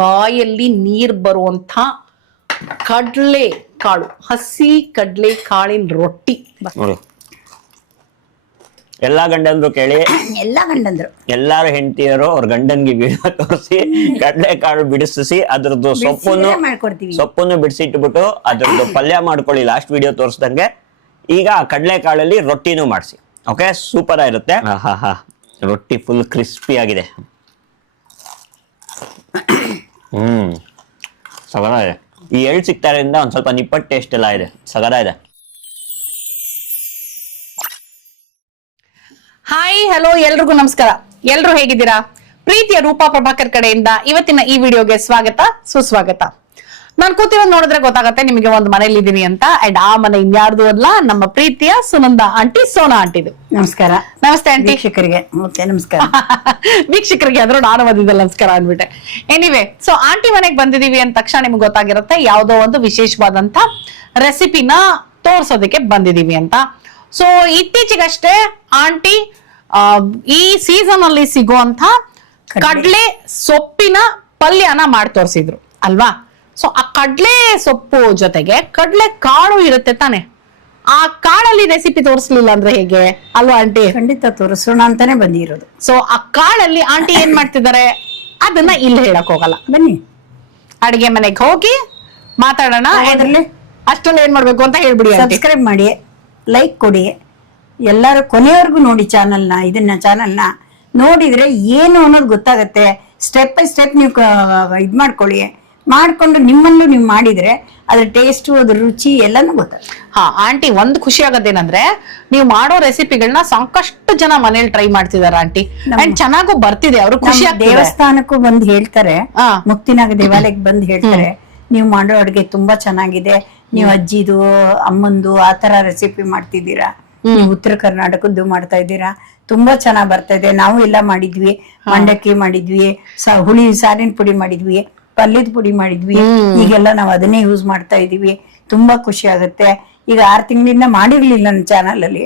ಬಾಯಲ್ಲಿ ನೀರ್ ಬರುವಂತ ಕಡ್ಲೆ ಕಾಳು, ಹಸಿ ಕಡ್ಲೆ ಕಾಳಿನ ರೊಟ್ಟಿ. ನೋಡಿ, ಎಲ್ಲಾ ಗಂಡಂದ್ರು ಕೇಳಿ, ಎಲ್ಲಾರು ಹೆಂಡತಿಯರು ಅವ್ರ ಗಂಡನ್ಗೆ ವಿಡಿಯೋ ತೋರಿಸಿ ಕಡ್ಲೆ ಕಾಳು ಬಿಡಿಸಿ ಅದ್ರದ್ದು ಸೊಪ್ಪನ್ನು ಬಿಡಿಸಿಟ್ಬಿಟ್ಟು ಅದ್ರದ್ದು ಪಲ್ಯ ಮಾಡ್ಕೊಳ್ಳಿ ಲಾಸ್ಟ್ ವಿಡಿಯೋ ತೋರಿಸ್ದಂಗೆ. ಈಗ ಕಡ್ಲೆ ಕಾಳಲ್ಲಿ ರೊಟ್ಟಿನೂ ಮಾಡಿಸಿ. ಓಕೆ, ಸೂಪರ್ ಆಗಿರುತ್ತೆ. ರೊಟ್ಟಿ ಫುಲ್ ಕ್ರಿಸ್ಪಿ ಆಗಿದೆ. ಸಗರ ಇದೆ. ಈ ಎಳ್ಳು ಸಿಗ್ತಾರಿಂದ ಒಂದ್ ಸ್ವಲ್ಪ ನಿಪ್ಪಟ್ಟು ಟೇಸ್ಟ್ ಎಲ್ಲ ಇದೆ. ಸಗರ ಇದೆ. ಹಾಯ್, ಹಲೋ, ಎಲ್ರಿಗೂ ನಮಸ್ಕಾರ. ಎಲ್ರು ಹೇಗಿದ್ದೀರಾ? ಪ್ರೀತಿಯ ರೂಪಾ ಪ್ರಭಾಕರ್ ಕಡೆಯಿಂದ ಇವತ್ತಿನ ಈ ವಿಡಿಯೋಗೆ ಸ್ವಾಗತ, ಸುಸ್ವಾಗತ. ನಾನು ಕೂತಿರೋದು ನೋಡಿದ್ರೆ ಗೊತ್ತಾಗತ್ತೆ ನಿಮಗೆ ಒಂದು ಮನೇಲಿ ಇದೀನಿ ಅಂತ. ಅಂಡ್ ಆ ಮನೆ ಇನ್ಯಾರ್ದು ಅಲ್ಲ, ನಮ್ಮ ಪ್ರೀತಿಯ ಸುನಂದ ಆಂಟಿ, ಸೋನಾ ಆಂಟಿದು. ನಮಸ್ಕಾರ. ನಮಸ್ತೆ ಆಂಟಿ. ವೀಕ್ಷಕರಿಗೆ ನಮಸ್ಕಾರ. ವೀಕ್ಷಕರಿಗೆ ಆದ್ರೂ ನಾನು ಬಂದಿದ್ದಲ್ಲ ನಮಸ್ಕಾರ ಅಂದ್ಬಿಟ್ಟೆ. ಎನಿವೆ, ಸೊ ಆಂಟಿ ಮನೆಗೆ ಬಂದಿದೀವಿ ಅಂದ ತಕ್ಷಣ ನಿಮ್ಗೆ ಗೊತ್ತಾಗಿರುತ್ತೆ ಯಾವುದೋ ಒಂದು ವಿಶೇಷವಾದಂತ ರೆಸಿಪಿನ ತೋರ್ಸೋದಕ್ಕೆ ಬಂದಿದೀವಿ ಅಂತ. ಸೊ ಇತ್ತೀಚೆಗಷ್ಟೇ ಆಂಟಿ ಈ ಸೀಸನ್ ಅಲ್ಲಿ ಸಿಗುವಂತ ಕಡ್ಲೆ ಸೊಪ್ಪಿನ ಪಲ್ಯನ ಮಾಡಿ ತೋರಿಸಿದ್ರು ಅಲ್ವಾ. ಸೊ ಆ ಕಡ್ಲೆ ಸೊಪ್ಪು ಜೊತೆಗೆ ಕಡ್ಲೆ ಕಾಳು ಇರುತ್ತೆ ತಾನೆ, ಆ ಕಾಳಲ್ಲಿ ರೆಸಿಪಿ ತೋರಿಸ್ಲಿಲ್ಲ ಅಂದ್ರೆ ಹೇಗೆ ಅಲ್ವಾ ಆಂಟಿ? ಖಂಡಿತ ತೋರಿಸೋಣ ಅಂತಾನೆ ಬಂದಿರೋದು. ಸೊ ಆ ಕಾಳಲ್ಲಿ ಆಂಟಿ ಏನ್ ಮಾಡ್ತಿದ್ದಾರೆ ಅದನ್ನ ಇಲ್ಲಿ ಹೇಳಕ್ ಹೋಗಲ್ಲ. ಬನ್ನಿ ಅಡಿಗೆ ಮನೆಗೆ ಹೋಗಿ ಮಾತಾಡೋಣ. ಅಷ್ಟ್ರಲ್ಲಿ ಏನ್ ಮಾಡ್ಬೇಕು ಅಂತ ಹೇಳ್ಬಿಡಿ. ಸಬ್ಸ್ಕ್ರೈಬ್ ಮಾಡಿ, ಲೈಕ್ ಕೊಡಿ, ಎಲ್ಲರೂ ಕೊನೆಯವರೆಗೂ ನೋಡಿ ಚಾನಲ್ನ. ಚಾನಲ್ನ ನೋಡಿದ್ರೆ ಏನು ಅನ್ನೋದು ಗೊತ್ತಾಗತ್ತೆ. ಸ್ಟೆಪ್ ಬೈ ಸ್ಟೆಪ್ ನೀವು ಇದ್ ಮಾಡ್ಕೊಂಡು ನಿಮ್ಮಲ್ಲೂ ನೀವು ಮಾಡಿದ್ರೆ ಅದ್ರ ಟೇಸ್ಟ್, ಅದ್ರ ರುಚಿ ಎಲ್ಲಾನು ಗೊತ್ತಾಗುತ್ತೆ. ಆಂಟಿ, ಒಂದು ಖುಷಿ ಆಗೋದೇನಂದ್ರೆ ನೀವು ಮಾಡೋ ರೆಸಿಪಿಗಳನ್ನ ಸಾಕಷ್ಟು ಜನ ಮನೇಲಿ ಟ್ರೈ ಮಾಡ್ತಿದಾರೆ ಆಂಟಿ. ಅಂಡ್ ಚೆನ್ನಾಗೂ ಬರ್ತಿದೆ. ಅವರು ಖುಷಿ. ದೇವಸ್ಥಾನಕ್ಕೂ ಬಂದು ಹೇಳ್ತಾರೆ, ಮುಕ್ತಿನಾಗ ದೇವಾಲಯಕ್ಕೆ ಬಂದು ಹೇಳ್ತಾರೆ, ನೀವು ಮಾಡೋ ಅಡುಗೆ ತುಂಬಾ ಚೆನ್ನಾಗಿದೆ, ನೀವು ಅಜ್ಜಿದು ಅಮ್ಮಂದು ಆತರ ರೆಸಿಪಿ ಮಾಡ್ತಿದ್ದೀರಾ, ನೀವು ಉತ್ತರ ಕರ್ನಾಟಕದ್ದು ಮಾಡ್ತಾ ಇದ್ದೀರಾ, ತುಂಬಾ ಚೆನ್ನಾಗ್ ಬರ್ತಾ ಇದೆ. ನಾವು ಎಲ್ಲ ಮಾಡಿದ್ವಿ, ಮಂಡಕ್ಕಿ ಮಾಡಿದ್ವಿ, ಹುಳಿ ಸಾರಿನ ಪುಡಿ ಮಾಡಿದ್ವಿ, ಪಲ್ಯದ ಪುಡಿ ಮಾಡಿದ್ವಿ, ಈಗೆಲ್ಲ ನಾವು ಅದನ್ನೇ ಯೂಸ್ ಮಾಡ್ತಾ ಇದೀವಿ. ತುಂಬಾ ಖುಷಿ ಆಗುತ್ತೆ. ಈಗ 6 ತಿಂಗಳಿಂದ ಮಾಡಿರ್ಲಿಲ್ಲ ನನ್ನ ಚಾನಲ್ ಅಲ್ಲಿ,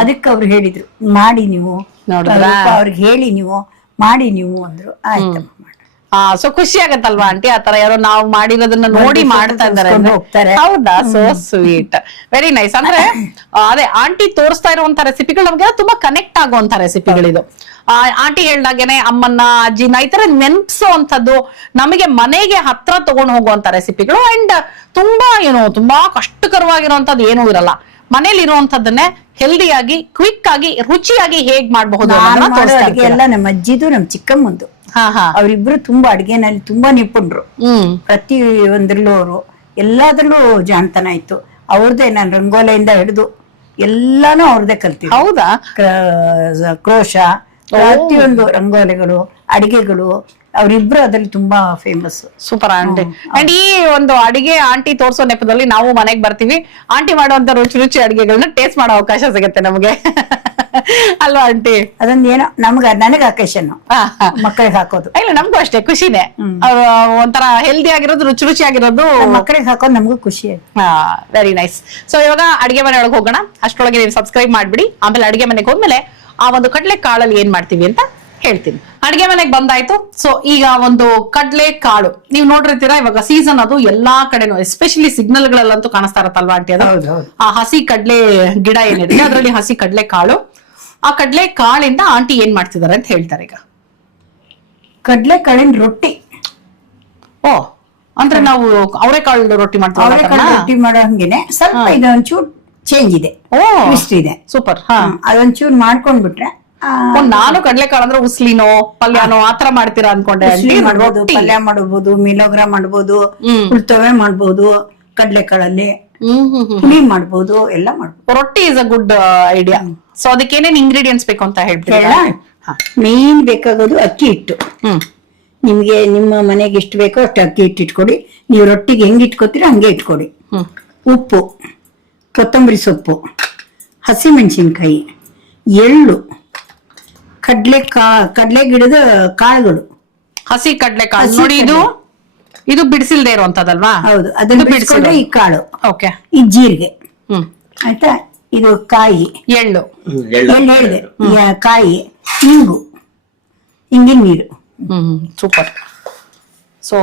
ಅದಕ್ಕೆ ಅವ್ರು ಹೇಳಿದ್ರು ಮಾಡಿ ನೀವು, ಅವ್ರಿಗೆ ಹೇಳಿ ನೀವು ಮಾಡಿ ನೀವು ಅಂದ್ರು. ಆಯ್ತಮ್ಮ. ಸೊ ಖುಷಿ ಆಗತ್ತಲ್ವಾ ಆಂಟಿ, ಆತರ ಯಾರೋ ನಾವು ಮಾಡಿರೋದನ್ನ ನೋಡಿ ಮಾಡ್ತಾ ಇದ್ದಾರೆ. ಹೌದಾ? So sweet, very nice. ಅಂದ್ರೆ ಅದೇ ಆಂಟಿ ತೋರಿಸ್ತಾ ಇರುವಂತ ರೆಸಿಪಿಗಳು ನಮ್ಗೆ ತುಂಬಾ ಕನೆಕ್ಟ್ ಆಗುವಂತ ರೆಸಿಪಿಗಳಿದು. ಆಂಟಿ ಹೇಳ್ದಾಗೇನೆ ಅಮ್ಮನ್ನ, ಅಜ್ಜಿನ ಈ ತರ ನೆನ್ಪಿಸುವಂತದ್ದು, ನಮಗೆ ಮನೆಗೆ ಹತ್ರ ತಗೊಂಡು ಹೋಗುವಂತ ರೆಸಿಪಿಗಳು. ಅಂಡ್ ತುಂಬಾ ಕಷ್ಟಕರವಾಗಿರುವಂತದ್ದು ಏನೂ ಇರಲ್ಲ. ಮನೇಲಿ ಇರುವಂತದ್ದನ್ನೇ ಹೆಲ್ದಿಯಾಗಿ, ಕ್ವಿಕ್ ಆಗಿ, ರುಚಿಯಾಗಿ ಹೇಗ್ ಮಾಡಬಹುದು ಎಲ್ಲ ನಮ್ಮ ಅಜ್ಜಿದು, ನಮ್ಮ ಚಿಕ್ಕಮ್ಮಂದು. ಅವರಿಬ್ರು ತುಂಬಾ ಅಡ್ಗೆನಲ್ಲಿ ತುಂಬಾ ನಿಪುಣರು. ಪ್ರತಿ ಒಂದ್ರಲ್ಲೂ ಅವರು ಎಲ್ಲಾದ್ರಲ್ಲೂ ಜಾಣತನ ಇತ್ತು ಅವ್ರದ್ದೇ. ನಾನು ರಂಗೋಲಿಯಿಂದ ಹಿಡಿದು ಎಲ್ಲಾನು ಅವ್ರದ್ದೇ ಕಲ್ತಿದ್ದೆ. ಹೌದಾ? ಕ್ರೋಶ, ಪ್ರತಿಯೊಂದು ರಂಗೋಲಿಗಳು, ಅಡಿಗೆಗಳು, ಅವರಿಬ್ರು ಅದ್ರಲ್ಲಿ ತುಂಬಾ ಫೇಮಸ್. Super aunty. ಅಂಡ್ ಈ ಒಂದು ಅಡಿಗೆ ಆಂಟಿ ತೋರ್ಸೋ ನೆಪದಲ್ಲಿ ನಾವು ಮನೆಗ್ ಬರ್ತೀವಿ. ಆಂಟಿ ಮಾಡುವಂತ ರುಚಿ ಅಡಿಗೆಗಳನ್ನ ಟೇಸ್ಟ್ ಮಾಡೋ ಅವಕಾಶ ಸಿಗುತ್ತೆ ನಮ್ಗೆ ಅಲ್ವಾ ಆಂಟಿ? ಅದೊಂದು ಏನೋ ನನಗೆ ಅಕೇಶನ್ ಮಕ್ಕಳಿಗೆ ಹಾಕೋದು. ಇಲ್ಲ, ನಮ್ಗೂ ಅಷ್ಟೇ ಖುಷಿನೇ. ಒಂಥರ ಹೆಲ್ದಿ ಆಗಿರೋದು, ರುಚಿ ಆಗಿರೋದು ಮಕ್ಕಳಿಗೆ ಹಾಕೋದು ನಮಗೂ ಖುಷಿ. Very nice. ಸೊ ಇವಾಗ ಅಡಿಗೆ ಮನೆ ಒಳಗೆ ಹೋಗೋಣ. ಅಷ್ಟೊಳಗೆ ನೀವು ಸಬ್ಸ್ಕ್ರೈಬ್ ಮಾಡ್ಬಿಡಿ. ಆಮೇಲೆ ಅಡಿಗೆ ಮನೆಗೆ ಹೋದ್ಮೇಲೆ ಆ ಒಂದು ಕಡ್ಲೆ ಕಾಳಲ್ಲಿ ಏನ್ ಮಾಡ್ತೀವಿ ಅಂತ ಹೇಳ್ತೀನಿ. ಅಡಿಗೆ ಮನೆಗೆ ಬಂದಾಯ್ತು. ಸೊ ಈಗ ಒಂದು ಕಡ್ಲೆ ಕಾಳು ನೀವು ನೋಡಿರ್ತೀರಾ, ಇವಾಗ ಸೀಸನ್ ಅದು ಎಲ್ಲಾ ಕಡೆನೂ, ಎಸ್ಪೆಷಲಿ ಸಿಗ್ನಲ್ ಗಳಲ್ಲಂತೂ ಕಾಣಿಸ್ತಾ ಇರತ್ತಲ್ವಾ ಆಂಟಿ? ಅದು ಆ ಹಸಿ ಕಡ್ಲೆ ಗಿಡ ಏನಿದೆ ಅದರಲ್ಲಿ ಹಸಿ ಕಡ್ಲೆ ಕಾಳು. ಆ ಕಡ್ಲೆ ಕಾಳಿಂದ ಆಂಟಿ ಏನ್ ಮಾಡ್ತಿದಾರೆ ಅಂತ ಹೇಳ್ತಾರೆ. ಈಗ ಕಡ್ಲೆ ಕಾಳಿನ ರೊಟ್ಟಿ. ಓ, ಅಂದ್ರೆ ನಾವು ಅವರೆಕಾಳು ರೊಟ್ಟಿ ಮಾಡ್ತೀವಿ. ರೊಟ್ಟಿ ಮಾಡೋ ಹಂಗೇನೆ ಸ್ವಲ್ಪ ಇದೊಂಚೂರು ಚೇಂಜ್ ಇದೆ, ಟ್ವಿಸ್ಟ್ ಇದೆ. ಸೂಪರ್. ಅದೊಂಚೂರು ಮಾಡ್ಕೊಂಡ್ಬಿಟ್ರೆ. ನಾನು ಕಡ್ಲೆಕಾಳು ಅಂದ್ರೆ ಉಸ್ಲಿನೋ ಪಲ್ಯನೋ ಆತರ ಮಾಡ್ತೀರಾ ಅನ್ಕೊಂಡೆ. ಪಲ್ಯ ಮಾಡಬಹುದು, ಮಿಲೋಗ್ರಾ ಮಾಡಬಹುದು, ಉಳ್ತವೆ ಮಾಡಬಹುದು, ಕಡ್ಲೆಕಾಳಲ್ಲಿ ಹುಳಿ ಮಾಡಬಹುದು, ಎಲ್ಲ ಮಾಡಬಹುದು. ರೊಟ್ಟಿ is a good idea. So ಅದಕ್ಕೆ ಏನೇನ್ ಇಂಗ್ರೀಡಿಯೆಂಟ್ಸ್ ಬೇಕು ಅಂತ ಹೇಳ್ತೀರಾ? ಮೇನ್ ಬೇಕಾಗೋದು ಅಕ್ಕಿ ಹಿಟ್ಟು. ನಿಮ್ಗೆ ನಿಮ್ಮ ಮನೆಗೆ ಎಷ್ಟು ಬೇಕೋ ಅಷ್ಟು ಅಕ್ಕಿ ಹಿಟ್ಟು ಇಟ್ಕೊಡಿ. ನೀವು ರೊಟ್ಟಿಗೆ ಹೆಂಗ್ ಇಟ್ಕೋತೀರ ಹಂಗೆ ಇಟ್ಕೊಡಿ. ಉಪ್ಪು, ಕೊತ್ತಂಬರಿ ಸೊಪ್ಪು, ಹಸಿಮೆಣಸಿನ್ಕಾಯಿ, ಎಳ್ಳು, ಕಡ್ಲೆ ಗಿಡದ ಕಾಳುಗಳು, ಹಸಿ ಕಡ್ಲೆ ಕಾಳು. ನೋಡಿ, ಇದು ಬಿಡಿಸಿಲ್ದೇ ಇರುವಂತದಲ್ವಾ? ಹೌದು, ಅದನ್ನ ಬಿಡಿಸ್ಕೊಂಡ್ರೆ ಈ ಕಾಳು. ಓಕೆ. ಈ ಜೀರಿಗೆ, ಆಯ್ತಾ? ಇದು ಕಾಯಿ, ಎಳ್ಳು ಹೇಳಿದೆ, ಕಾಯಿ, ಹಿಂಗು, ಹಿಂಗಿನ ನೀರು. ಸೂಪರ್. ಸೊ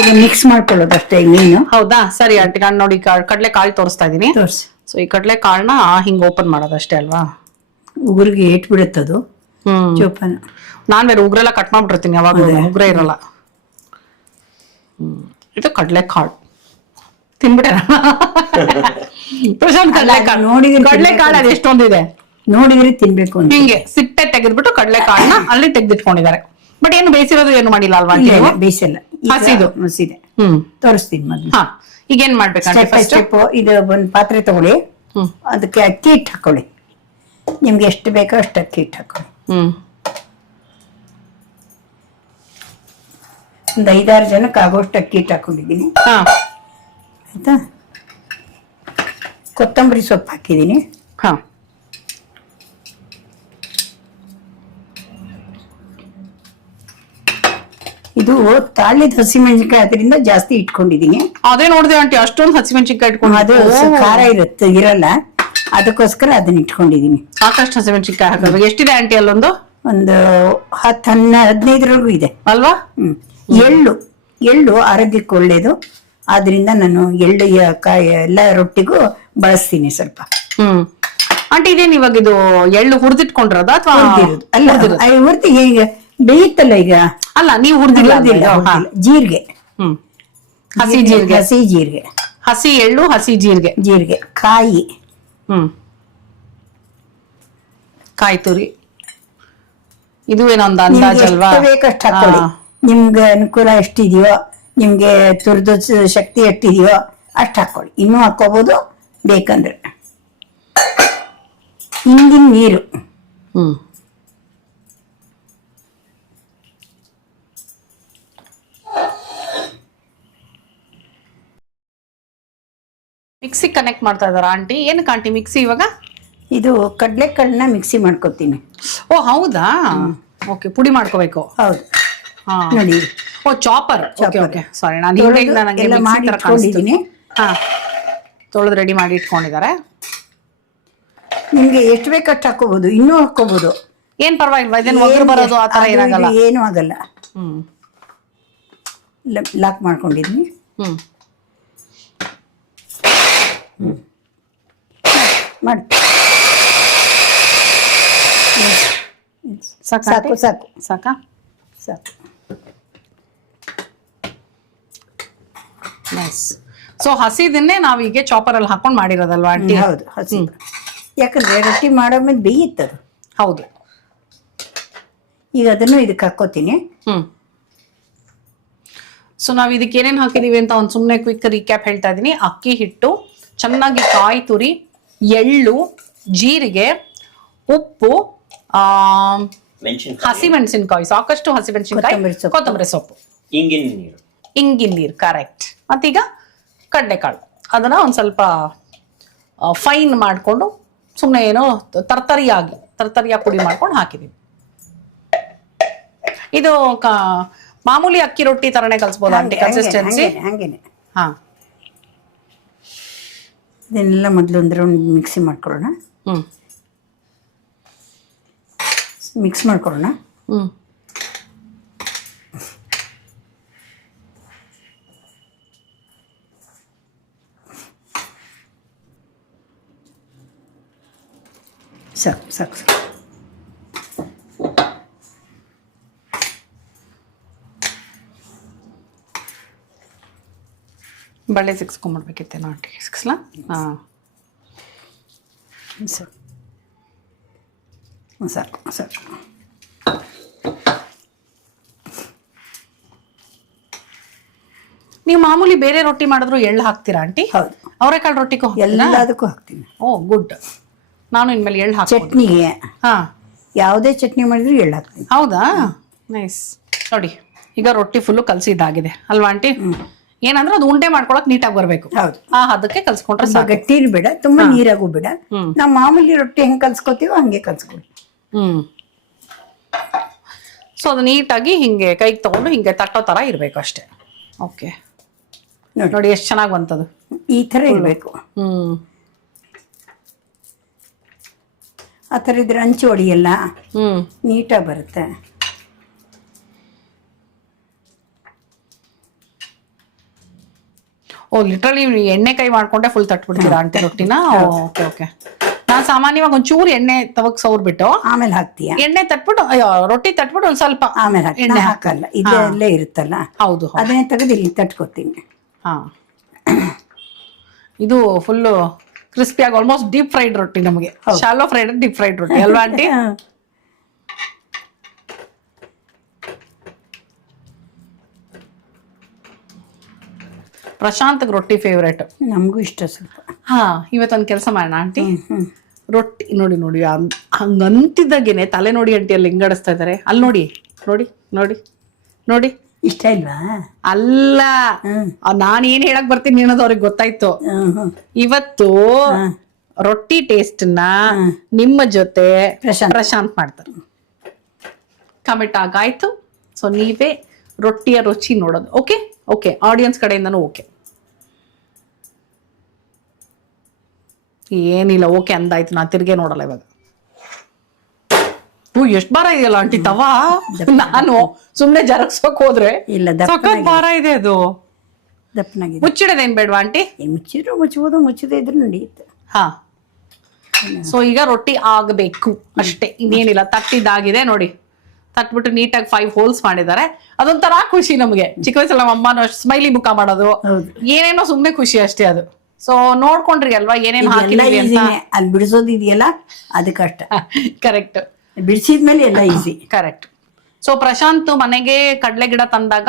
ಇದು ಮಿಕ್ಸ್ ಮಾಡ್ಕೊಳ್ಳೋದು ಅಷ್ಟೇ ಇನ್ನೇನು. ಹೌದಾ, ಸರಿ ಆಂಟಿ. ನಾನು ನೋಡಿ ಕಡಲೆ ಕಾಳು ತೋರಿಸ್ತಾ ಇದೀನಿ. ತೋರ್ಸಿ. ಸೊ ಈ ಕಡಲೆ ಕಾಳನ್ನ ಹಿಂಗ್ ಓಪನ್ ಮಾಡೋದಷ್ಟೇ ಅಲ್ವಾ? ಉಗುರಿಗೆ ಏಟ್ ಬಿಡುತ್ತದು ಚೂಪನ. ನಾನ್ ಬೇರೆ ಉಗ್ರೆಲ್ಲ ಕಟ್ ಮಾಡ್ಬಿಟ್ಟಿರ್ತೀನಿ, ಯಾವಾಗ ಉಗ್ರ ಇರಲ್ಲ. ಇದು ಕಡಲೆ ಕಾಳು ತಿನ್ಬಿಟ್ಟೆ ಪ್ರಶಾಂತ್. ಕಡಲೆ ಕಾಳು ಅದು ಎಷ್ಟೊಂದಿದೆ ನೋಡಿದ್ರೆ ತಿನ್ಬೇಕು ಅಂತ. ಹಿಂಗೆ ಸಿಪ್ಪೆ ತೆಗೆದ್ಬಿಟ್ಟು ಕಡಲೆ ಕಾಳನ್ನ ಅಲ್ಲಿ ತೆಗೆದಿಟ್ಕೊಂಡಿದ್ದಾರೆ. ಬಟ್ ಏನು ಬೇಯಿಸಿರೋದು ಏನು ಮಾಡಿಲ್ಲ ಅಲ್ವಾ? ಬೇಯಿಸಲ್ಲ, ಹಸಿದೆ. ತೋರಿಸ್ತೀನಿ ಮೊದ್ಲು. ಹಾ, ಈಗ ಏನ್ ಮಾಡ್ಬೇಕಂటే ಫಸ್ಟ್ ಇದು ಒಂದ್ ಪಾತ್ರೆ ತಗೊಳ್ಳಿ, ಅದಕ್ಕೆ ಅಕ್ಕಿ ಹಿಟ್ಟು ಹಾಕೊಳ್ಳಿ. ನಿಮ್ಗೆ ಎಷ್ಟು ಬೇಕೋ ಅಷ್ಟು ಅಕ್ಕಿ ಹಿಟ್ಟು ಹಾಕೊಳ್ಳಿ. ಒಂದು 5-6 ಜನಕ್ಕೆ ಆಗೋಷ್ಟು ಅಕ್ಕಿ ಹಿಟ್ಟು ಹಾಕೊಂಡಿದ್ದೀನಿ. ಆಯ್ತಾ? ಕೊತ್ತಂಬರಿ ಸೊಪ್ಪು ಹಾಕಿದ್ದೀನಿ. ಇದು ತಾಳಿದ ಹಸಿಮೆಣಸಿನಕಾಯಿ ಅದರಿಂದ ಜಾಸ್ತಿ ಇಟ್ಕೊಂಡಿದೀನಿ. ಅದೇ ನೋಡಿದೆ ಆಂಟಿ, ಅಷ್ಟೊಂದು ಹಸಿಮೆಣಸಿನಕಾಯಿ ಇಟ್ಕೊಂಡು. ಅದು ಖಾರ ಇರಲ್ಲ, ಅದಕ್ಕೋಸ್ಕರ ಅದನ್ನ ಇಟ್ಕೊಂಡಿದೀನಿ. ಸಾಕಷ್ಟು ಹಸಿಮೆಣಸಿನಕಾಯಿ ಹಾಕೋದು. ಎಷ್ಟಿದೆ ಆಂಟಿ ಅಲ್ಲೊಂದು? ಒಂದು 10-15 ಇದೆ ಅಲ್ವಾ? ಎಳ್ಳು ಆರೋಗ್ಯಕ್ಕೆ ಒಳ್ಳೇದು. ಆದ್ರಿಂದ ನಾನು ಎಳ್ಳು ಕಾಯಿ ಎಲ್ಲ ರೊಟ್ಟಿಗೂ ಬಳಸ್ತೀನಿ ಸ್ವಲ್ಪ. ಆಂಟಿ ಇದೇನು ಇವಾಗ ಇದು ಎಳ್ಳು ಹುರಿದಿಟ್ಕೊಂಡಿರೋದ ಅಥವಾ ಹುರ್ದಿ ಈಗ ಬೇಯುತ್ತಲ್ಲ ಈಗ? ಅಲ್ಲ, ನೀವು ಹುರಿದಿಲ್ಲ. ಜೀರಿಗೆ, ಹಸಿ ಜೀರಿಗೆ, ಹಸಿ ಎಳ್ಳು, ಹಸಿ ಜೀರಿಗೆ, ಕಾಯಿ, ಕಾಯಿ ತುರಿ. ಇದು ಏನೊಂದು ಅಂದಾಜ್ ಅಲ್ವಾ? ಬೇಕಷ್ಟು ಹಾಕೊಳ್ಳಿ. ನಿಮ್ಗೆ ಅನುಕೂಲ ಎಷ್ಟಿದೆಯೋ, ನಿಮ್ಗೆ ತುರಿದ ಶಕ್ತಿ ಎಷ್ಟಿದೆಯೋ ಅಷ್ಟು ಹಾಕೊಳ್ಳಿ. ಇನ್ನೂ ಹಾಕೋಬಹುದು ಬೇಕಂದ್ರೆ. ಹಿಂಗಿನ ನೀರು, ಮಿಕ್ಸಿ ಕನೆಕ್ಟ್ ಮಾಡ್ತಾ ಇದಾರ ಆಂಟಿ? ಏನಕ್ಕೆ ಆಂಟಿ ಮಿಕ್ಸಿ ಇವಾಗ? ಇದು ಕಡಲೆಕಾಳನ್ನ ಮಿಕ್ಸಿ ಮಾಡ್ಕೊತೀನಿ. ಓ ಹೌದಾ, ಓಕೆ. ಪುಡಿ ಮಾಡ್ಕೋಬೇಕು. ಹೌದು, ಹಾ ನೋಡಿ. ಓ ಚಾಪರ್. ಓಕೆ ಓಕೆ, ಸಾರಿ. ನಾನು ಹಿಂದೆ ನನಗೆ ಮಿಕ್ಸಿ ತರ ಕಾಣಿಸ್ತಿದ್ದೀನಿ. ಹಾ, ತೊಳೆದು ರೆಡಿ ಮಾಡಿ ಇಟ್ಕೊಂಡಿದ್ದಾರೆ. ನಿಮ್ಗೆ ಎಷ್ಟು ಬೇಕಷ್ಟು ಹಾಕೋಬಹುದು, ಇನ್ನೂ ಹಾಕೋಬಹುದು. ಏನ್ ಪರವಾಗಿಲ್ವಾ? ಇದೇನು ಒಗ್ಗರು ಬರೋದು ಆ ತರ ಏನಾಗಲ್ಲ? ಏನೂ ಆಗಲ್ಲ. ಲಾಕ್ ಮಾಡ್ಕೊಂಡಿದ್ದೀನಿ. ಮಾಡಿ ಸಾಕು ಸಾಕು ಸಾಕಾ? ಸಾಕು. ನೈಸ್. ಸೊ ಹಸಿದನ್ನೇ ನಾವೀಗ ಚಾಪರ್ ಅಲ್ಲಿ ಹಾಕೊಂಡು ಮಾಡಿರೋದಲ್ವಾ ಆಂಟಿ? ಹೌದು, ಹಸಿ. ಯಾಕಂದ್ರೆ ರೊಟ್ಟಿ ಮಾಡೋ ಮೇಲೆ ಬೇಯುತ್ತದು. ಹೌದು. ಈಗ ಅದನ್ನು ಇದಕ್ಕೆ ಹಾಕೋತೀನಿ. ಸೊ ನಾವ್ ಇದಕ್ಕೆ ಏನೇನ್ ಹಾಕಿದೀವಿ ಅಂತ ಒಂದು ಸುಮ್ಮನೆ ಕ್ವಿಕ್ ರೀಕ್ಯಾಪ್ ಹೇಳ್ತಾ ಇದೀನಿ. ಅಕ್ಕಿ ಹಿಟ್ಟು, ಚೆನ್ನಾಗಿ ಕಾಯಿ ತುರಿ, ಎಳ್ಳು, ಜೀರಿಗೆ, ಉಪ್ಪು, ಹಸಿಮೆಣಸಿನಕಾಯಿ, ಸಾಕಷ್ಟು ಹಸಿಮೆಣಸಿನಕಾಯಿ, ಕೊತ್ತಂಬರಿ ಸೊಪ್ಪು, ಇಂಗಿನ ನೀರು. ಕರೆಕ್ಟ್. ಮತ್ತೀಗ ಕಡಲೆಕಾಳು, ಅದನ್ನ ಒಂದ್ ಸ್ವಲ್ಪ ಫೈನ್ ಮಾಡ್ಕೊಂಡು ಸುಮ್ಮನೆ ಏನೋ ತರ್ತರಿಯಾಗಿ ಪುಡಿ ಮಾಡ್ಕೊಂಡು ಹಾಕಿದೀವಿ. ಇದು ಮಾಮೂಲಿ ಅಕ್ಕಿ ರೊಟ್ಟಿ ತರನೇ ಕಲ್ಸ್ಬೋದು ಆಂಟಿ ಕನ್ಸಿಸ್ಟೆನ್ಸಿ? ಹಂಗೇನೆ. ಹಾ, ಇದನ್ನೆಲ್ಲ ಮೊದಲು ಒಂದು ರೌಂಡ್ ಮಿಕ್ಸಿ ಮಾಡ್ಕೊಳ್ಳೋಣ. ಮಿಕ್ಸ್ ಮಾಡ್ಕೊಳ್ಳೋಣ. ಸಾಕು ಸಾಕು ಸಾಕು. ಬಳ್ಳೆ ಸಿಕ್ಸ್ಕೊಂಡ್ಬಿಡ್ಬೇಕಿತ್ತೇನೋ ಆಂಟಿ? ಸಿಕ್ಸ್ಲಾ? ಹಾಂ, ಸಾಕು ಸಾಕು ಸಾಕು. ನೀವು ಮಾಮೂಲಿ ಬೇರೆ ರೊಟ್ಟಿ ಮಾಡಿದ್ರು ಎಳ್ಳು ಹಾಕ್ತೀರಾ ಆಂಟಿ? ಹೌದು. ಅವರೆಕಾಳು ರೊಟ್ಟಿಗೂ ಎಲ್ಲದಕ್ಕೂ ಹಾಕ್ತೀನಿ. ಓ ಗುಡ್. ನಾನು ಇನ್ಮೇಲೆ ಎಳ್ಳು ಹಾಕಿ ಚಟ್ನಿಗೆ, ಹಾ, ಯಾವುದೇ ಚಟ್ನಿ ಮಾಡಿದ್ರು ಎಳ್ಳು ಹಾಕ್ತೀನಿ. ಹೌದಾ? ನೈಸ್. ನೋಡಿ ಈಗ ರೊಟ್ಟಿ ಫುಲ್ಲು ಕಲಸಿದ್ದಾಗಿದೆ ಅಲ್ವಾ ಆಂಟಿ? ಏನಂದ್ರೆ ಅದು ಉಂಡೆ ಮಾಡ್ಕೊಳಕ್ ನೀಟಾಗಿ ಬರ್ಬೇಕು. ಹೌದು. ಆ ಹದಕ್ಕೆ ಕಲ್ಸ್ಕೊಂಡ್ರೆ ಗಟ್ಟಿನೂ ಬೇಡ, ತುಂಬಾ ನೀರಾಗೂ ಬೇಡ. ನಾವು ಮಾಮೂಲಿ ರೊಟ್ಟಿ ಹೆಂಗ್ ಕಲ್ಸ್ಕೊತೀವೋ ಹಂಗೆ ಕಲ್ಸ್ಕೊಡಿ. ಸೊ ಅದು ನೀಟಾಗಿ ಹಿಂಗೆ ಕೈಗೆ ತಗೊಂಡು ಹಿಂಗೆ ತಟ್ಟೋ ತರ ಇರ್ಬೇಕು ಅಷ್ಟೇ. ಓಕೆ, ನೋಡಿ ಎಷ್ಟು ಚೆನ್ನಾಗಿ ಬಂತದು. ಈ ತರ ಇರ್ಬೇಕು. ಆ ತರ ಇದ್ರೆ ಹಂಚು ಹೊಡಿಯಲ್ಲ, ನೀಟಾಗಿ ಬರುತ್ತೆ. ಓ ಲಿಟ್ರಲಿ ಎಣ್ಣೆ ಕೈ ಮಾಡ್ಕೊಂಡೆ ಫುಲ್ ತಟ್ಬಿಡ್ತೀರಾ ಆಂಟಿ ರೊಟ್ಟಿನ? Okay okay. ನಾನ್ ಸಾಮಾನ್ಯವಾಗಿ ಒಂಚೂರು ಎಣ್ಣೆ ತವಕ್ ಸೌರ್ಬಿಟ್ಟು ಆಮೇಲೆ ಹಾಕ್ತೀಯ? ಎಣ್ಣೆ ತಟ್ಬಿಟ್ಟು ರೊಟ್ಟಿ ತಟ್ಬಿಟ್ಟು ಒಂದ್ ಸ್ವಲ್ಪ ಆಮೇಲೆ ಎಣ್ಣೆ ಹಾಕಲ್ಲ, ಇದೆಲ್ಲೇ ಇರುತ್ತಲ್ಲ. ಹೌದು. ಅದನ್ನೇ ತೆಗೆದು ಇಲ್ಲಿ ತಟ್ಕೊತೀನಿ. ಹಾ, ಇದು ಫುಲ್ಲು ಕ್ರಿಸ್ಪಿಯಾಗಿ ಆಲ್ಮೋಸ್ಟ್ ಡೀಪ್ ಫ್ರೈಡ್ ರೊಟ್ಟಿ ನಮಗೆ. ಶಾಲೋ ಫ್ರೈಡ್ ಡೀಪ್ ಫ್ರೈಡ್ ರೊಟ್ಟಿ ಅಲ್ವಾ ಆಂಟಿ? ಪ್ರಶಾಂತ್ ರೊಟ್ಟಿ ಫೇವ್ರೇಟ್. ನಮಗೂ ಇಷ್ಟ ಸ್ವಲ್ಪ. ಹಾ, ಇವತ್ತೊಂದು ಕೆಲಸ ಮಾಡೋಣ ಆಂಟಿ. ರೊಟ್ಟಿ ನೋಡಿ ನೋಡಿ ಹಂಗಂತಿದ್ದಾಗೇನೆ ತಲೆ ನೋಡಿ ಆಂಟಿ ಅಲ್ಲಿ ಹಿಂಗಡಿಸ್ತಾ ಇದಾರೆ. ಅಲ್ಲಿ ನೋಡಿ ನೋಡಿ ನೋಡಿ ನೋಡಿ. ಇಷ್ಟ ಇಲ್ವಾ? ಅಲ್ಲ, ನಾನ್ ಏನ್ ಹೇಳಕ್ ಬರ್ತೀನಿ ಅನ್ನೋದು ಅವ್ರಿಗೆ ಗೊತ್ತಾಯ್ತು. ಇವತ್ತು ರೊಟ್ಟಿ ಟೇಸ್ಟ್ ನ ನಿಮ್ಮ ಜೊತೆ ಪ್ರಶಾಂತ್ ಮಾಡ್ತಾರೆ. ಕಮಿಟ್ ಆಗಾಯ್ತು. ಸೊ ನೀವೇ ರೊಟ್ಟಿಯ ರುಚಿ ನೋಡೋದು. ಓಕೆ ಓಕೆ, ಆಡಿಯನ್ಸ್ ಕಡೆಯಿಂದನೂ ಓಕೆ. ಏನಿಲ್ಲ, ಓಕೆ ಅಂದಾಯ್ತು. ನಾ ತಿರ್ಗೆ ನೋಡಲ್ಲ ಇವಾಗ. ಎಷ್ಟ್ ಭಾರ ಇದೆಯಲ್ಲ ಆಂಟಿ ತವಾ. ನಾನು ಸುಮ್ನೆ ಜರಗ್ಸೋಕ್ ಹೋದ್ರೆ ಇಲ್ಲ, ಸಖತ್ ಭಾರ ಇದೆ ಅದು. ದಪ್ಪನಾಗಿದೆ. ಮುಚ್ಚಿಡೋದೇನ್ ಬೇಡವಾ ಆಂಟಿ? ಮುಚ್ಚಿದ್ರು ಮುಚ್ಚಬಹುದು, ಮುಚ್ಚದೇ ಇದ್ರು ನಡೆಯುತ್ತೆ. ಹಾ, ಸೊ ಈಗ ರೊಟ್ಟಿ ಆಗಬೇಕು ಅಷ್ಟೇ, ಇನ್ನೇನಿಲ್ಲ. ತಟ್ಟಿದ್ದಾಗಿದೆ ನೋಡಿ. ತಟ್ಬಿಟ್ಟು ನೀಟಾಗಿ 5 ಹೋಲ್ಸ್ ಮಾಡಿದ್ದಾರೆ. ಅದೊಂಥರ ಖುಷಿ ನಮ್ಗೆ. ಚಿಕ್ಕ ವಯಸ್ಸಲ್ಲಿ ನಮ್ಮ ಅಮ್ಮನೂ ಅಷ್ಟು ಸ್ಮೈಲಿ ಮುಖ ಮಾಡೋದು, ಏನೇನೋ ಸುಮ್ನೆ ಖುಷಿ ಅಷ್ಟೇ ಅದು. ಸೊ ನೋಡ್ಕೊಂಡ್ರಿ ಅಲ್ವಾ ಏನೇನು ಹಾಕಿದೀವಿ ಅಂತ. ಅಲ್ಲಿ ಬಿಡಿಸೋದು ಇದೆಯಲ್ಲ ಅದು ಕಷ್ಟ. ಕರೆಕ್ಟ್. ಬಿಡಿಸಿದ್ಮೇಲೆ ಎಲ್ಲ ಈಸಿ. ಕರೆಕ್ಟ್. ಸೊ ಪ್ರಶಾಂತ್ ಮನೆಗೆ ಕಡಲೆ ಗಿಡ ತಂದಾಗ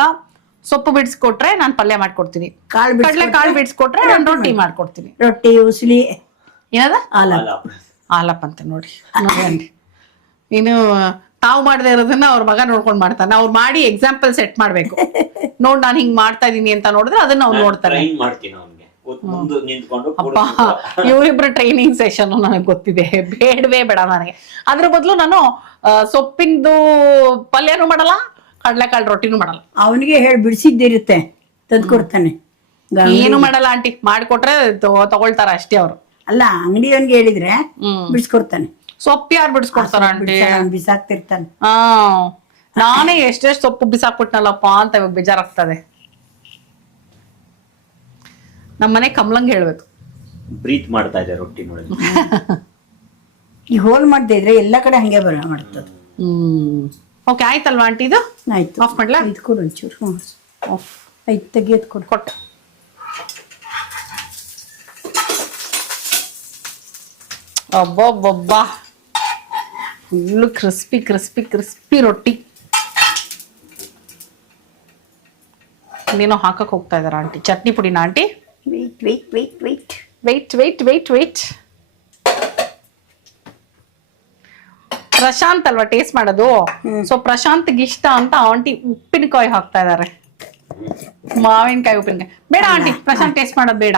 ಸೊಪ್ಪು ಬಿಡಿಸ್ಕೊಟ್ರೆ ನಾನು ಪಲ್ಯ ಮಾಡ್ಕೊಡ್ತೀನಿ. ಕಡಲೆ ಕಾಳು ಬಿಡಿಸ್ಕೊಟ್ರೆ ನಾನು ರೊಟ್ಟಿ ಮಾಡ್ಕೊಡ್ತೀನಿ. ರೊಟ್ಟಿ ಉಸ್ಲಿ ಏನದ ಆಲಾಪ್ ಆಲಪ್ ಅಂತ ನೋಡಿ. ಇನ್ನು ತಾವು ಮಾಡದೇ ಇರೋದನ್ನ ಅವ್ರ ಮಗ ನೋಡ್ಕೊಂಡ್ ಮಾಡ್ತಾನೆ. ಅವ್ರು ಮಾಡಿ ಎಕ್ಸಾಂಪಲ್ ಸೆಟ್ ಮಾಡ್ಬೇಕು. ನೋಡ್ ನಾನು ಹಿಂಗ್ ಮಾಡ್ತಾ ಇದೀನಿ ಅಂತ ನೋಡಿದ್ರೆ ಅದನ್ನ ಅವ್ರು ನೋಡ್ತಾರೆ. ಅಪ್ಪ, ಇವರಿಬ್ರು ಟ್ರೈನಿಂಗ್ ಸೆಷನ್ ನನಗೆ ಗೊತ್ತಿದೆ. ಬೇಡವೇ ಬೇಡ ನನಗೆ. ಅದ್ರ ಬದಲು ನಾನು ಸೊಪ್ಪಿಂದು ಪಲ್ಯನೂ ಮಾಡಲ್ಲ, ಕಡ್ಲೆಕಾಳು ರೊಟ್ಟಿನೂ ಮಾಡಲ್ಲ. ಅವನಿಗೆ ಹೇಳಿ ಬಿಡಿಸಿದ್ದಿರುತ್ತೆ, ತಂದ್ಕೊಡ್ತಾನೆ. ಏನು ಮಾಡಲ್ಲ ಆಂಟಿ, ಮಾಡಿಕೊಟ್ರೆ ತಗೊಳ್ತಾರ ಅಷ್ಟೇ ಅವ್ರು. ಅಲ್ಲ, ಅಂಗಡಿಯವನ್ಗೆ ಹೇಳಿದ್ರೆ ಬಿಡಿಸ್ಕೊಡ್ತಾನೆ. ಸೊಪ್ಪು ಯಾರು ಬಿಡಿಸ್ಕೊಡ್ತಾರ ಆಂಟಿ? ಬಿಸಾಕ್ತಿರ್ತಾನೆ. ನಾನೇ ಎಷ್ಟೆಷ್ಟು ಸೊಪ್ಪು ಬಿಸಾಕ್ಬಿಟ್ನಲ್ಲಪ್ಪ ಅಂತ ಇವಾಗ ಬೇಜಾರಾಗ್ತದೆ. ನಮ್ಮನೆ ಕಮಲಂಗ್ ಹೇಳ್ಬೇಕು. ಬ್ರೀತ್ ಮಾಡ್ತಾ ಇದೆ ರೊಟ್ಟಿ ನೋಡಿ. ಈ ಹೋಲ್ ಮಾಡದೇ ಇದ್ರೆ ಎಲ್ಲ ಕಡೆ ಹಂಗೆ ಮಾಡ್ತದೆ. ಓಕೆ, ಆಯ್ತಲ್ವಾ ಆಂಟಿ? ಇದು ಆಯ್ತು. ಆಫ್ ಮಾಡ್ಲಾ? ಇದು ಕೊಡು ಒಂಚೂರು. ಆಫ್ ಆಯ್ತು, ತೆಗಿಯೋದು ಕೊಡು. ಕೊಟ್ಟೆ. ಅಬ್ಬಬ್ಬಬ್ಬಾ, ಫುಲ್ಲು ಕ್ರಿಸ್ಪಿ ಕ್ರಿಸ್ಪಿ ಕ್ರಿಸ್ಪಿ ರೊಟ್ಟಿ. ಇನ್ನೇನೋ ಹಾಕಕ್ ಹೋಗ್ತಾ ಇದಾರ ಆಂಟಿ. ಚಟ್ನಿ ಪುಡಿನ aunty? Wait wait wait wait wait wait wait wait. Prashanth ಅಲ್ವಾ ಟೇಸ್ಟ್ ಮಾಡೋದು. ಸೊ ಪ್ರಶಾಂತ್ಗೆ ಇಷ್ಟ ಅಂತ ಆಂಟಿ ಉಪ್ಪಿನಕಾಯಿ ಹಾಕ್ತಾ ಇದಾರೆ. ಮಾವಿನಕಾಯಿ ಉಪ್ಪಿನಕಾಯಿ ಬೇಡ ಆಂಟಿ, ಪ್ರಶಾಂತ್ ಟೇಸ್ಟ್ ಮಾಡೋದು ಬೇಡ.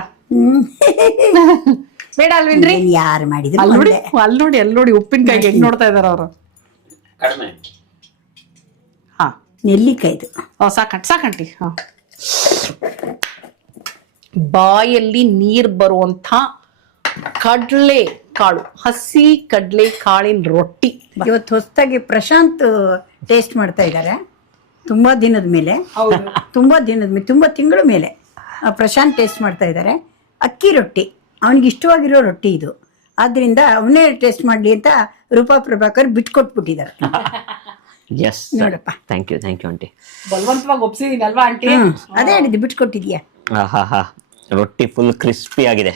ಬೇಡ ಅಲ್ವೇನ್ರಿ? ಯಾರು ಮಾಡಿದ್ರು? ಅಲ್ಲಿ ನೋಡಿ ಉಪ್ಪಿನಕಾಯಿ ಹೆಂಗ್ ನೋಡ್ತಾ ಇದಾರ ಅವರು. ಹಾ, ನೆಲ್ಲಿಕಾಯ್ದು ಸಾಕಂಟಿ. ಹಾ, ಬಾಯಲ್ಲಿ ನೀರ್ ಬರುವಂತ ಕಡ್ಲೆ ಕಾಳು, ಹಸಿ ಕಡ್ಲೆ ಕಾಳಿನ ರೊಟ್ಟಿ. ಇವತ್ತು ಹೊಸದಾಗಿ ಪ್ರಶಾಂತ್ ಟೇಸ್ಟ್ ಮಾಡ್ತಾ ಇದ್ದಾರೆ. ತುಂಬಾ ದಿನದ ಮೇಲೆ, ತುಂಬಾ ತಿಂಗಳ ಮೇಲೆ ಪ್ರಶಾಂತ್ ಟೇಸ್ಟ್ ಮಾಡ್ತಾ ಇದ್ದಾರೆ. ಅಕ್ಕಿ ರೊಟ್ಟಿ ಅವನಿಗೆ ಇಷ್ಟವಾಗಿರೋ ರೊಟ್ಟಿ ಇದು. ಆದ್ರಿಂದ ಅವನೇ ಟೇಸ್ಟ್ ಮಾಡ್ಲಿ ಅಂತ ರೂಪಾ ಪ್ರಭಾಕರ್ ಬಿಟ್ಕೊಟ್ಬಿಟ್ಟಿದ್ದಾರೆ. ನೋಡಪ್ಪ, ಥ್ಯಾಂಕ್ ಯು ಆಂಟಿ. ಬಲವಂತವಾಗಿ ಒಪ್ಸಿದೀನಿ ಅಲ್ವಾ ಆಂಟಿ? ಅದೇ ಹೇಳಿದ್ದು, ಬಿಟ್ಕೊಟ್ಟಿದ್ಯಾ. ರೊಟ್ಟಿ ಫುಲ್ ಕ್ರಿಸ್ಪಿ ಆಗಿದೆ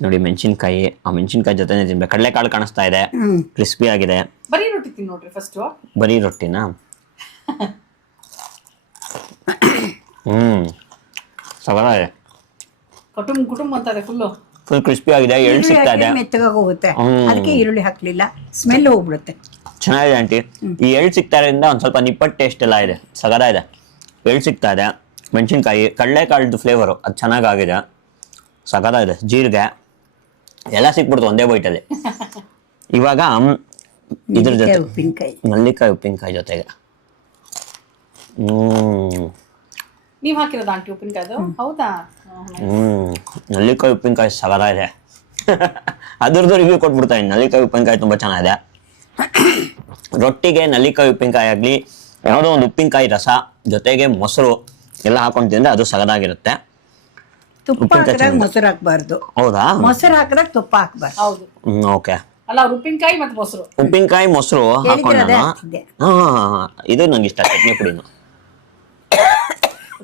ನೋಡಿ. ಮೆಣಸಿನ್ಕಾಯಿ, ಆ ಮೆಣಸಿನ್ಕಾಯಿ ಜೊತೆ ತಿನ್ಬೇಕು. ಕಡಲೆಕಾಳು ಕಾಣಿಸ್ತಾ ಇದೆ, ಕ್ರಿಸ್ಪಿ ಆಗಿದೆ. ಬರೀ ರೊಟ್ಟಿ ತಿನ್ ನೋಡ್ರಿ ಫಸ್ಟ್. ಬರೀ ರೊಟ್ಟಿನಾ? ಸಗಲಾಗಿದೆ. ಕುಟುಂಬ ಅಂತಾರೆ. ಫುಲ್ ಕ್ರಿಸ್ಪಿ ಆಗಿದೆ. ಎಳ್ಳು ಸಿಗ್ತಾ ಇದೆ, ಮೆತ್ತಗಾಗಿ ಹೋಗುತ್ತೆ. ಅದಕ್ಕೆ ಈರುಳ್ಳಿ ಹಾಕ್ಲಿಲ್ಲ, ಸ್ಮೆಲ್ ಹೋಗ್ಬಿಡುತ್ತೆ. ಚೆನ್ನಾಗಿದೆ ಆಂಟಿ. ಈ ಎಳ್ಳು ಸಿಗ್ತಾ ಇರೋದ್ರಿಂದ ಒಂದ್ ಸ್ವಲ್ಪ ನಿಪ್ಪಟ್ಟು ಟೇಸ್ಟ್ ಎಲ್ಲ ಇದೆ. ಸಗದ ಇದೆ. ಎಳ್ಳು ಸಿಗ್ತಾ ಇದೆ, ಮೆಣಸಿನ್ಕಾಯಿ, ಕಡಲೆಕಾಳದ್ದು ಫ್ಲೇವರು ಅದು ಚೆನ್ನಾಗಾಗಿದೆ. ಸಗದ ಇದೆ. ಜೀರಿಗೆ ಎಲ್ಲ ಸಿಕ್ಬಿಡ್ತು ಒಂದೇ ಬೈಟಲ್ಲಿ. ಇವಾಗ ಇದ್ರ ಜೊತೆ ನಲ್ಲಿಕಾಯಿ ಉಪ್ಪಿನಕಾಯಿ ಜೊತೆಗೆ. ನೀವ್ ಹಾಕಿರೋದು ಆಂಟಿ ಉಪ್ಪಿನಕಾಯಿ? ಹೌದಾ? ನಲ್ಲಿಕಾಯಿ ಉಪ್ಪಿನಕಾಯಿ ಸಗದ ಇದೆ. ಅದ್ರದ್ದು ರಿವ್ಯೂ ಕೊಟ್ಬಿಡ್ತಾ ಇದ್ದೀನಿ. ನಲ್ಲಿಕಾಯಿ ಉಪ್ಪಿನಕಾಯಿ ತುಂಬಾ ಚೆನ್ನಾಗಿದೆ. ರೊಟ್ಟಿಗೆ ನಲ್ಲಿಕಾಯಿ ಉಪ್ಪಿನಕಾಯಿ ಆಗಲಿ, ಯಾವುದೋ ಒಂದು ಉಪ್ಪಿನಕಾಯಿ ರಸ ಜೊತೆಗೆ ಮೊಸರು ಎಲ್ಲ ಹಾಕೊಂಡು ತಿಂದ್ರೆ ಅದು ಸಗದಾಗಿರುತ್ತೆ. ತುಪ್ಪ ಹಾಕಿದಾಗ ಮೊಸರು ಹಾಕ್ಬಾರ್ದು, ಹೌದಾ? ಮೊಸರು ಹಾಕಿದಾಗ ತುಪ್ಪ ಹಾಕ್ಬಾರ್ದು. ಹೌದು. ಓಕೆ. ಅಲ್ಲ, ಉಪ್ಪಿನಕಾಯಿ ಮತ್ತೆ ಮೊಸರು. ಉಪ್ಪಿನಕಾಯಿ ಮೊಸರು ಹಾಕೊಂಡು ಅದೇ ನಾನು ಹಾಕ್ತಿದ್ದೆ. ಇದು ನಂಗೆ ಇಷ್ಟ, ಚಟ್ನಿ ಪುಡಿನು.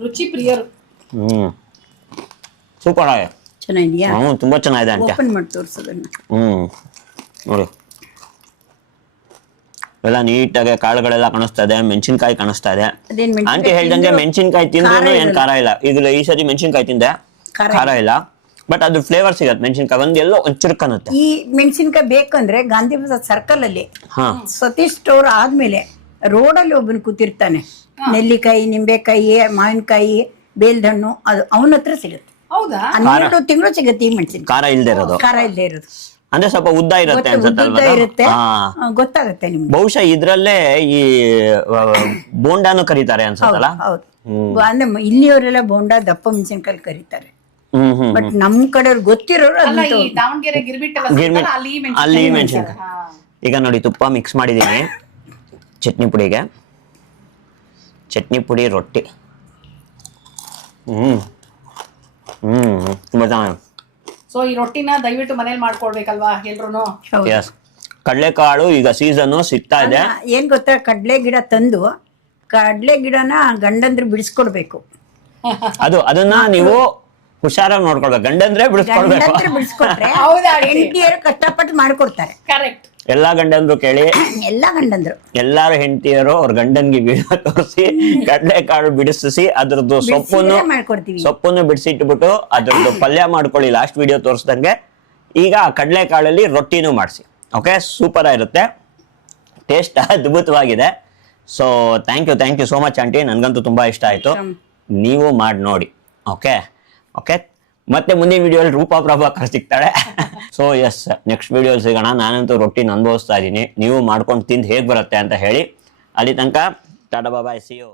ರುಚಿ ಪ್ರಿಯರು. ಸೂಪರ್ ಆಗಿದೆ. ಚೆನ್ನಾಗಿದ್ಯಾ? ತುಂಬಾ ಚೆನ್ನಾಗಿದೆ ಆಂಟಿ. ಓಪನ್ ಮಾಡಿ ತೋರ್ಸೋದನ್ನ. ನೋಡಿ ಎಲ್ಲ ನೀಟಾಗಿ ಕಾಳುಗಳೆಲ್ಲ ಕಾಣಿಸ್ತಾ ಇದೆ, ಮೆಣಸಿನ್ಕಾಯಿ ಕಾಣಿಸ್ತಾ ಇದೆ. ಅದೇನ್ ಮೆಣಸಿನ್ಕಾಯಿ ಆಂಟಿ ಹೇಳ್ದಂಗೆ ಮೆಣಸಿನ್ಕಾಯಿ ತಿಂದ್ರು ಏನ್ ಖಾರ ಇಲ್ಲ. ಈಗ ಈ ಸರಿ ಮೆಣಸಿನ್ಕಾಯಿ ತಿಂದೆ, ಖಾರ ಇಲ್ಲ, ಬಟ್ ಅದ್ರ ಫ್ಲೇವರ್ ಸಿಗತ್ತೆ. ಮೆಣಸಿನ್ಕಾಯಿ ಒಂದೆಲ್ಲೋ ಒಂದ್ ಚುರುಕನ್ನುತ್ತೆ. ಈ ಮೆಣಸಿನ್ಕಾಯಿ ಬೇಕಂದ್ರೆ ಗಾಂಧಿ ಬಜಾರ್ ಸರ್ಕಲ್ ಅಲ್ಲಿ ಹಾ ಸತೀಶ್ ಸ್ಟೋರ್ ಆದ್ಮೇಲೆ ರೋಡಲ್ಲಿ ಒಬ್ಬನು ಕೂತಿರ್ತಾನೆ. ನೆಲ್ಲಿಕಾಯಿ, ನಿಂಬೆಕಾಯಿ, ಮಾವಿನಕಾಯಿ, ಬೇಲ್ದಣ್ಣು, ಅದು ಅವನ ಹತ್ರ ಸಿಗುತ್ತೆ. ಹೌದಾ? 12 ತಿಂಗಳು ಸಿಗುತ್ತೆ ಈ ಮೆಣಸಿನ್ಕಾಯಿ. ಖಾರ ಇಲ್ದೇ ಇರೋದು, ಖಾರ ಇಲ್ಲದೆ ಇರೋದು. ಅಂದ್ರೆ ಸ್ವಲ್ಪ ಉದ್ದ ಇರುತ್ತೆ ಉದ್ದ ಅನ್ಸುತ್ತಲ್ವಾ? ಇರುತ್ತೆ, ಹಾ, ಗೊತ್ತಾಗುತ್ತೆ ನಿಮ್ಗೆ. ಬಹುಶಃ ಇದ್ರಲ್ಲೇ ಈ ಬೋಂಡಾನು ಕರೀತಾರೆ ಅನ್ಸುತ್ತಲ್ಲ. ಹೌದು, ಅಂದ್ರೆ ಇಲ್ಲಿಯವರೆಲ್ಲ ಬೋಂಡ ದಪ್ಪ ಮೆಣಸಿನ್ಕಾಯಿ ಕರೀತಾರೆ. ಬಟ್ ನಮ್ ಕಡೆ ಗೊತ್ತಿರೋರು ಅಲ್ಲ, ಅದನ್ನ ಈ ದಾವಣಗೆರೆ ಗಿರ್ಮಿಟ್ ಎಲ್ಲ ಗಿರ್ಮಿಟ್ ಸಿಗುತ್ತಲ್ಲ, ಅಲ್ಲಿ ಅಲ್ಲಿ ಮೆಣಸಿನ್ಕಾಯಿ. ಮೆಣಸಿನ್ಕಾಯಿ. ಈಗ ನೋಡಿ ತುಪ್ಪ ಮಿಕ್ಸ್ ಮಾಡಿದೀನಿ ಚಟ್ನಿ ಪುಡಿಗೆ. ಚಟ್ನಿ ಪುಡಿ ರೊಟ್ಟಿ ತುಂಬಾ ಚೆನ್ನಾಗಿ. ಸೊ ಈ ರೊಟ್ಟಿನ ದಯವಿಟ್ಟು ಮನೇಲಿ ಮಾಡ್ಕೊಳ್ಬೇಕಲ್ವಾ ಎಲ್ರು? ಎಸ್, ಕಡಲೆಕಾಳು ಈಗ ಸೀಸನ್ ಸಿಗ್ತಾ ಇದೆ. ಏನ್ ಗೊತ್ತಾ, ಕಡ್ಲೆ ಗಿಡ ತಂದು ಕಡ್ಲೆ ಗಿಡನ ಗಂಡಂದ್ರು ಬಿಡಿಸ್ಕೊಡ್ಬೇಕು. ಅದನ್ನ ನೀವು ಹುಷಾರಾಗಿ ನೋಡ್ಕೊಳ್ಬೇಕು. ಗಂಡಂದ್ರೆ ಬಿಡಿಸ್ಕೊಳ್ಬೇಕು. ಗಂಡಂದ್ರು ಬಿಡಿಸ್ಕೊಟ್ರೆ ಹೌದಾ? ಹೆಂಡತಿಯರು ಕಷ್ಟಪಟ್ಟು ಮಾಡ್ಕೊಡ್ತಾರೆ. ಕರೆಕ್ಟ್. ಎಲ್ಲಾ ಗಂಡಂದ್ರು ಕೇಳಿ, ಎಲ್ಲಾ ಗಂಡಂದ್ರು ಎಲ್ಲಾರು ಹೆಂಡತಿಯರು ಅವ್ರ ಗಂಡನ್ಗೆ ವಿಡಿಯೋ ತೋರಿಸಿ ಕಡಲೆಕಾಳು ಬಿಡಿಸಿ ಅದ್ರದ್ದು ಮಾಡ್ಕೊಡ್ತೀವಿ. ಸೊಪ್ಪನ್ನು ಬಿಡಿಸಿಟ್ಬಿಟ್ಟು ಅದ್ರದ್ದು ಪಲ್ಯ ಮಾಡ್ಕೊಳ್ಳಿ ಲಾಸ್ಟ್ ವಿಡಿಯೋ ತೋರಿಸ್ದಂಗೆ. ಈಗ ಕಡಲೆಕಾಳಲ್ಲಿ ರೊಟ್ಟಿನೂ ಮಾಡಿಸಿ. ಓಕೆ, ಸೂಪರ್ ಆಗಿರುತ್ತೆ, ಟೇಸ್ಟ್ ಅದ್ಭುತವಾಗಿದೆ. So thank you so much aunty, ನನ್ಗಂತೂ ತುಂಬಾ ಇಷ್ಟ ಆಯ್ತು. ನೀವು ಮಾಡಿ ನೋಡಿ. ಓಕೆ ಓಕೆ, ಮತ್ತೆ ಮುಂದಿನ ವಿಡಿಯೋಲಿ ರೂಪಾ ಪ್ರಭಾಕರ್ ಸಿಗ್ತಾಳೆ. ಸೊ ಎಸ್, ನೆಕ್ಸ್ಟ್ ವಿಡಿಯೋ ಸಿಗೋಣ. ನಾನಂತೂ ರೊಟ್ಟಿನ ಅನುಭವಿಸ್ತಾ ಇದ್ದೀನಿ, ನೀವು ಮಾಡ್ಕೊಂಡು ತಿಂದು ಹೇಗೆ ಬರುತ್ತೆ ಅಂತ ಹೇಳಿ. ಅಲ್ಲಿ ತನಕ ಟಾಟಾ ಬಾಯ್, ಸಿ ಯು.